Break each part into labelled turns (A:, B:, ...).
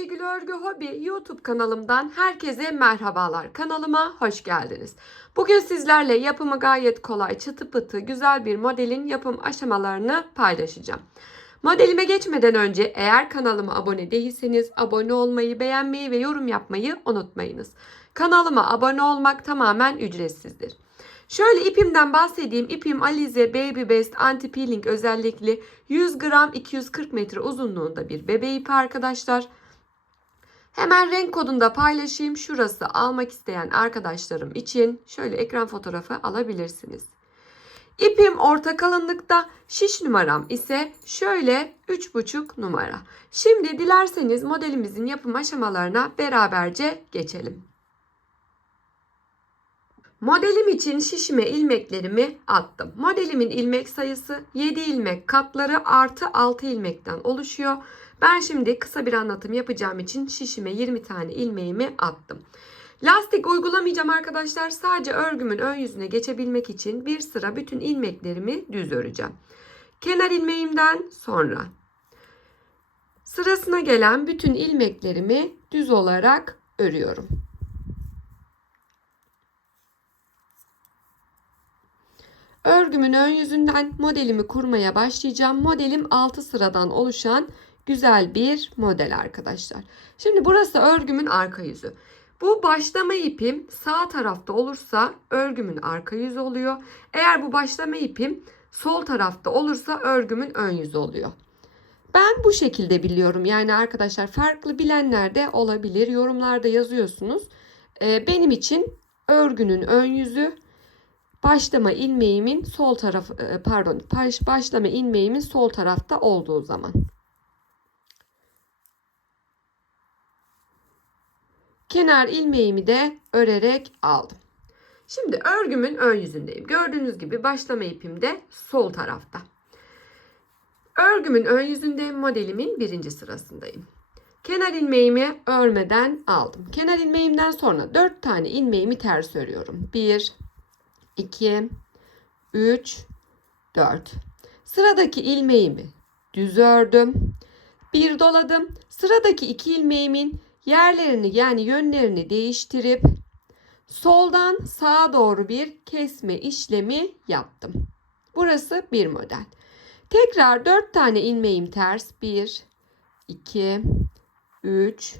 A: Ayşegül Örgü Hobi YouTube kanalımdan herkese merhabalar. Kanalıma hoş geldiniz. Bugün sizlerle yapımı gayet kolay, çıtı pıtı, güzel bir modelin yapım aşamalarını paylaşacağım. Modelime geçmeden önce eğer kanalıma abone değilseniz abone olmayı, beğenmeyi ve yorum yapmayı unutmayınız. Kanalıma abone olmak tamamen ücretsizdir. Şöyle ipimden bahsedeyim. İpim Alize Baby Best Anti Peeling özellikli 100 gram 240 metre uzunluğunda bir bebe ipi arkadaşlar. Hemen renk kodunu da paylaşayım. Şurası almak isteyen arkadaşlarım için şöyle ekran fotoğrafı alabilirsiniz. İpim orta kalınlıkta, şiş numaram ise şöyle 3,5 numara. Şimdi dilerseniz modelimizin yapım aşamalarına beraberce geçelim. Modelim için şişime ilmeklerimi attım. Modelimin ilmek sayısı 7 ilmek katları artı 6 ilmekten oluşuyor. Ben şimdi kısa bir anlatım yapacağım için şişime 20 tane ilmeğimi attım. Lastik uygulamayacağım arkadaşlar. Sadece örgümün ön yüzüne geçebilmek için bir sıra bütün ilmeklerimi düz öreceğim. Kenar ilmeğimden sonra sırasına gelen bütün ilmeklerimi düz olarak örüyorum. Örgümün ön yüzünden modelimi kurmaya başlayacağım. Modelim 6 sıradan oluşan güzel bir model arkadaşlar. Şimdi burası örgümün arka yüzü. Bu başlama ipim sağ tarafta olursa örgümün arka yüzü oluyor. Eğer bu başlama ipim sol tarafta olursa örgümün ön yüzü oluyor. Ben bu şekilde biliyorum. Yani arkadaşlar farklı bilenler de olabilir. Yorumlarda yazıyorsunuz. Ee, benim için örgünün ön yüzü başlama ilmeğimin sol taraf pardon baş, başlama ilmeğimin sol tarafta olduğu zaman. Kenar ilmeğimi de örerek aldım. Şimdi örgümün ön yüzündeyim. Gördüğünüz gibi başlama ipim de sol tarafta. Örgümün ön yüzünde modelimin birinci sırasındayım. Kenar ilmeğimi örmeden aldım. Kenar ilmeğimden sonra 4 tane ilmeğimi ters örüyorum. 1 2 3 4 Sıradaki ilmeğimi düz ördüm. Bir doladım. Sıradaki iki ilmeğimin yerlerini yani yönlerini değiştirip soldan sağa doğru bir kesme işlemi yaptım. Burası bir model. Tekrar 4 tane ilmeğim ters. 1 2 3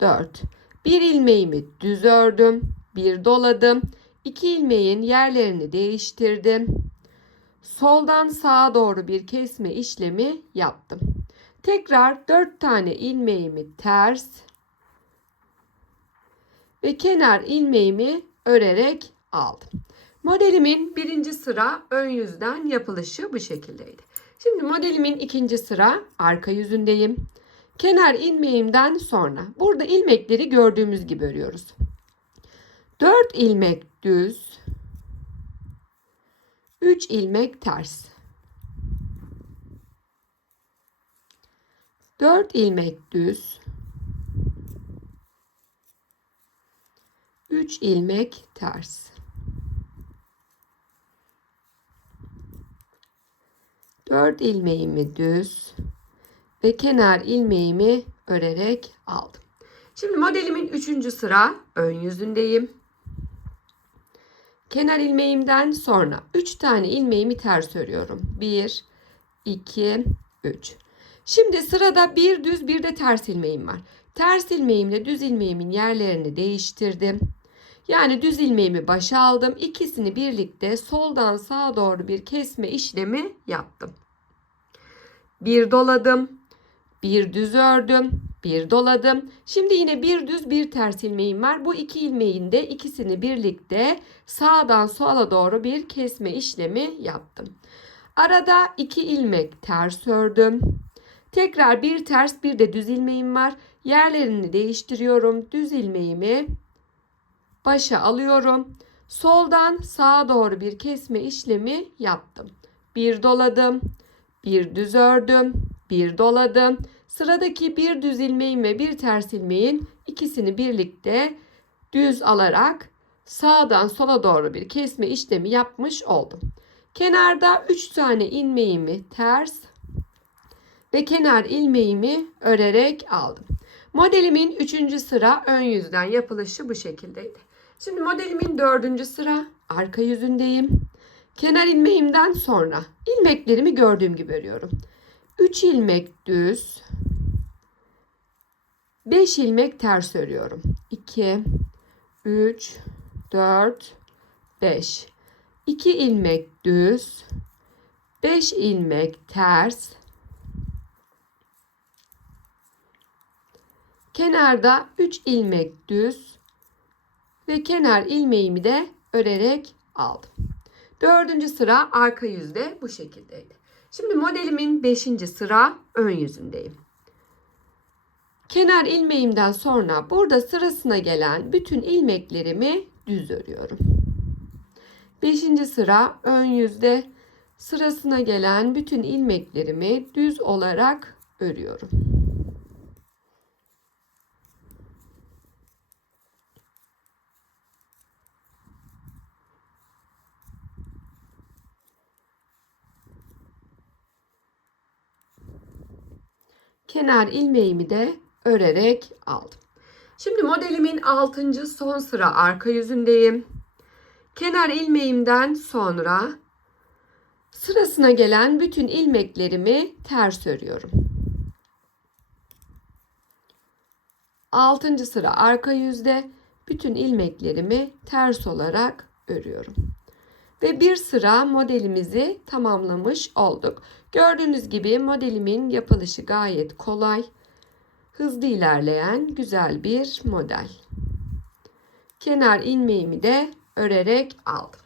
A: 4 Bir ilmeğimi düz ördüm. Bir doladım. İki ilmeğin yerlerini değiştirdim. Soldan sağa doğru bir kesme işlemi yaptım. Tekrar 4 tane ilmeğimi ters ve kenar ilmeğimi örerek aldım. Modelimin birinci sıra ön yüzden yapılışı bu şekildeydi. Şimdi modelimin ikinci sıra arka yüzündeyim. Kenar ilmeğimden sonra burada ilmekleri gördüğümüz gibi örüyoruz. 4 ilmek düz, 3 ilmek ters. 4 ilmek düz, 3 ilmek ters. 4 ilmeğimi düz ve kenar ilmeğimi örerek aldım. Şimdi modelimin 3. sıra ön yüzündeyim. Kenar ilmeğimden sonra 3 tane ilmeğimi ters örüyorum. 1 2 3. Şimdi sırada bir düz bir de ters ilmeğim var. Ters ilmeğimle düz ilmeğimin yerlerini değiştirdim. Yani düz ilmeğimi başa aldım. İkisini birlikte soldan sağa doğru bir kesme işlemi yaptım. Bir doladım. Bir düz ördüm. Bir doladım. Şimdi yine bir düz bir ters ilmeğim var. Bu iki ilmeğin de ikisini birlikte sağdan sola doğru bir kesme işlemi yaptım. Arada iki ilmek ters ördüm. Tekrar bir ters bir de düz ilmeğim var. Yerlerini değiştiriyorum. Düz ilmeğimi başa alıyorum. Soldan sağa doğru bir kesme işlemi yaptım. Bir doladım. Bir düz ördüm. Bir doladım. Sıradaki bir düz ilmeğin ve bir ters ilmeğin ikisini birlikte düz alarak sağdan sola doğru bir kesme işlemi yapmış oldum. Kenarda 3 tane ilmeğimi ters ve kenar ilmeğimi örerek aldım. Modelimin 3. sıra ön yüzden yapılışı bu şekildeydi. Şimdi modelimin 4. sıra arka yüzündeyim. Kenar ilmeğimden sonra ilmeklerimi gördüğüm gibi örüyorum. 3 ilmek düz, 5 ilmek ters örüyorum. 2, 3, 4, 5. 2 ilmek düz, 5 ilmek ters. Kenarda 3 ilmek düz ve kenar ilmeğimi de örerek aldım. Dördüncü sıra arka yüzde bu şekildeydi. Şimdi modelimin beşinci sıra ön yüzündeyim. Kenar ilmeğimden sonra burada sırasına gelen bütün ilmeklerimi düz örüyorum. Beşinci sıra ön yüzde sırasına gelen bütün ilmeklerimi düz olarak örüyorum. Kenar ilmeğimi de örerek aldım. Şimdi modelimin 6. son sıra arka yüzündeyim. Kenar ilmeğimden sonra sırasına gelen bütün ilmeklerimi ters örüyorum. 6. sıra arka yüzde bütün ilmeklerimi ters olarak örüyorum. Ve bir sıra modelimizi tamamlamış olduk. Gördüğünüz gibi modelimin yapılışı gayet kolay, hızlı ilerleyen güzel bir model. Kenar ilmeğimi de örerek aldım.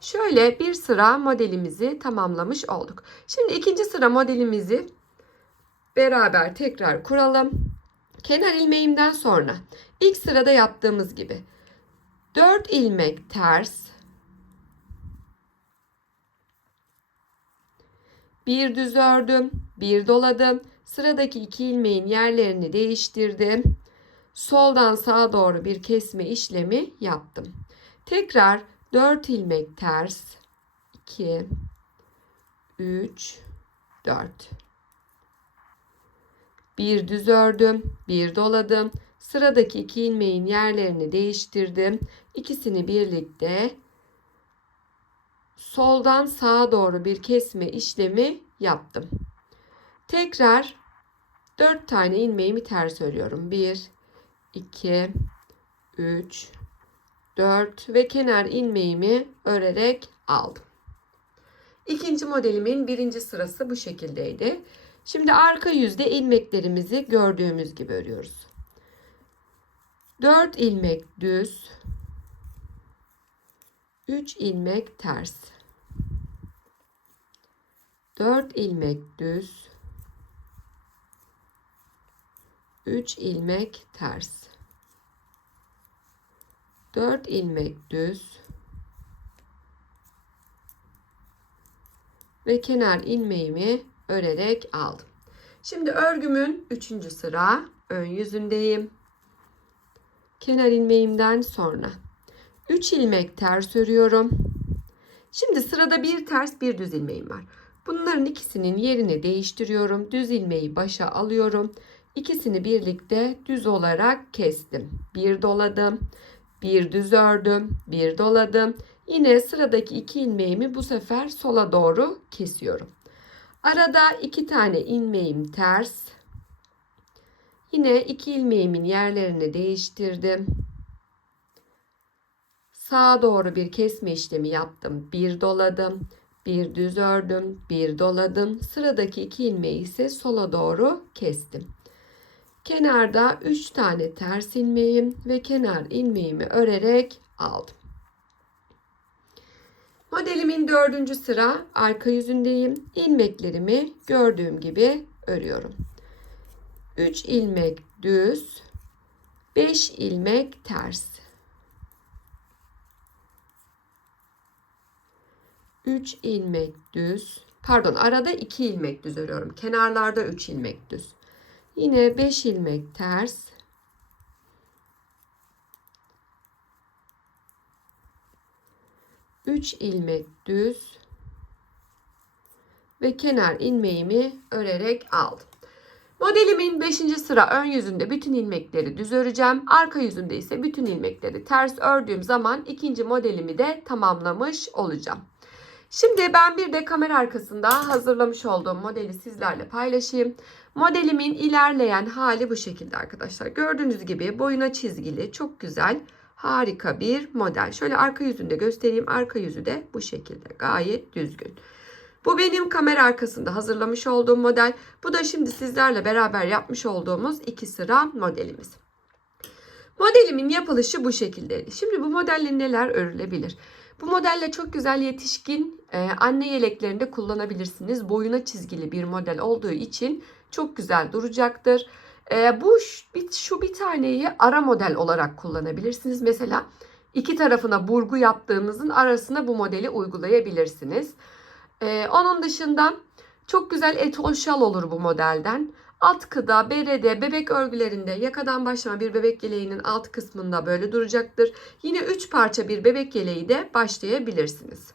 A: Şöyle bir sıra modelimizi tamamlamış olduk. Şimdi ikinci sıra modelimizi beraber tekrar kuralım. Kenar ilmeğimden sonra ilk sırada yaptığımız gibi 4 ilmek ters, Bir düz ördüm, bir doladım. Sıradaki iki ilmeğin yerlerini değiştirdim. Soldan sağa doğru bir kesme işlemi yaptım. Tekrar 4 ilmek ters. 2 3 4 Bir düz ördüm, bir doladım. Sıradaki iki ilmeğin yerlerini değiştirdim. İkisini birlikte soldan sağa doğru bir kesme işlemi yaptım. Tekrar 4 tane ilmeğimi ters örüyorum. 1 2 3 4 ve kenar ilmeğimi örerek aldım. İkinci modelimin birinci sırası bu şekildeydi. Şimdi arka yüzde ilmeklerimizi gördüğümüz gibi örüyoruz. 4 ilmek düz, 3 ilmek ters. 4 ilmek düz. 3 ilmek ters. 4 ilmek düz. Ve kenar ilmeğimi örerek aldım. Şimdi örgümün 3. sıra ön yüzündeyim. Kenar ilmeğimden sonra 3 ilmek ters örüyorum. Şimdi sırada bir ters bir düz ilmeğim var. Bunların ikisinin yerini değiştiriyorum. Düz ilmeği başa alıyorum. İkisini birlikte düz olarak kestim. Bir doladım. Bir düz ördüm. Bir doladım. Yine sıradaki iki ilmeğimi bu sefer sola doğru kesiyorum. Arada iki tane ilmeğim ters. Yine iki ilmeğimin yerlerini değiştirdim. Sağa doğru bir kesme işlemi yaptım. Bir doladım, bir düz ördüm, bir doladım. Sıradaki iki ilmeği ise sola doğru kestim. Kenarda 3 tane ters ilmeğim ve kenar ilmeğimi örerek aldım. Modelimin dördüncü sıra arka yüzündeyim. İlmeklerimi gördüğüm gibi örüyorum. 3 ilmek düz, 5 ilmek ters. 3 ilmek düz. Pardon arada 2 ilmek düz örüyorum. Kenarlarda 3 ilmek düz. Yine 5 ilmek ters. Üç ilmek düz ve kenar ilmeğimi örerek aldım. Modelimin 5. sıra ön yüzünde bütün ilmekleri düz öreceğim. Arka yüzünde ise bütün ilmekleri ters ördüğüm zaman ikinci modelimi de tamamlamış olacağım. Şimdi ben bir de kamera arkasında hazırlamış olduğum modeli sizlerle paylaşayım. Modelimin ilerleyen hali bu şekilde arkadaşlar. Gördüğünüz gibi boyuna çizgili çok güzel harika bir model. Şöyle arka yüzünde göstereyim. Arka yüzü de bu şekilde gayet düzgün. Bu benim kamera arkasında hazırlamış olduğum model. Bu da şimdi sizlerle beraber yapmış olduğumuz iki sıra modelimiz. Modelimin yapılışı bu şekildeydi. Şimdi bu modelle neler örülebilir? Bu modelle çok güzel yetişkin e, anne yeleklerinde kullanabilirsiniz. Boyuna çizgili bir model olduğu için çok güzel duracaktır. E, bu şu bir, taneyi ara model olarak kullanabilirsiniz. Mesela iki tarafına burgu yaptığınızın arasına bu modeli uygulayabilirsiniz. E, onun dışında çok güzel etol şal olur bu modelden. Atkıda, berede, bebek örgülerinde yakadan başlama bir bebek yeleğinin alt kısmında böyle duracaktır. Yine 3 parça bir bebek yeleği de başlayabilirsiniz.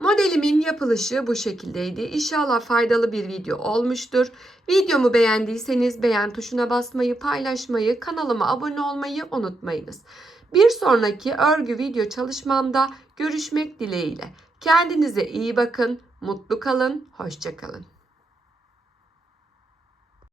A: Modelimin yapılışı bu şekildeydi. İnşallah faydalı bir video olmuştur. Videomu beğendiyseniz beğen tuşuna basmayı, paylaşmayı, kanalıma abone olmayı unutmayınız. Bir sonraki örgü video çalışmamda görüşmek dileğiyle. Kendinize iyi bakın, mutlu kalın, hoşça kalın.